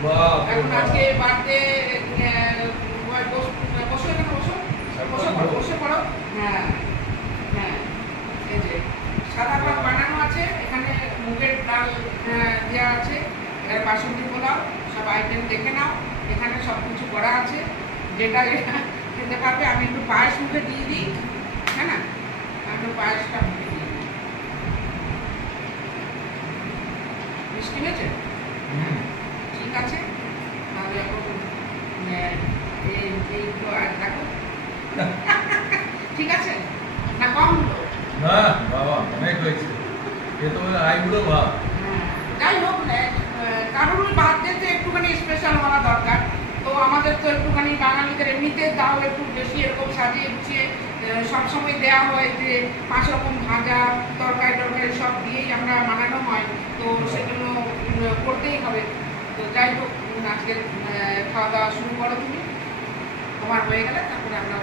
এখন আজকে বার্থডে বসো এখানে বসো বসে পড়ো। হ্যাঁ হ্যাঁ, এই যে সাদা ভাত বানানো আছে, এখানে মুগের ডাল দেওয়া আছে, এর বাসন্তী পোলাও, সব আইটেম দেখে নাও, এখানে সব কিছু করা আছে, যেটা খেতে পারবে। আমি একটু পায়েস মুখে দিয়ে দিই, হ্যাঁ না, আমি একটু পায়েসটা মুখে দিয়ে দিই। মিষ্টি হয়েছে? ঠিক আছে, তাহলে এখন এইগুলো আর দেখো। ঠিক আছে না, কম হলো? না বাবা, অনেক হয়েছে, এ তো আইগুলো ভাব। যাই হোক, কারোর বার্থডেতে একটুখানি স্পেশাল হওয়া দরকার। তো আমাদের তো একটুখানি বাঙালিদের এমনিতে তাও একটু বেশি এরকম সাজিয়ে গুছিয়ে সবসময় দেওয়া হয় যে 5 রকম ভাজা তরকারি সব দিয়েই আমরা বানানো হয়, তো সেগুলো করতেই হবে। তো যাই হোক, আজকের খাওয়া দাওয়া শুরু করো তুমি, তোমার হয়ে গেলে তারপরে আমরা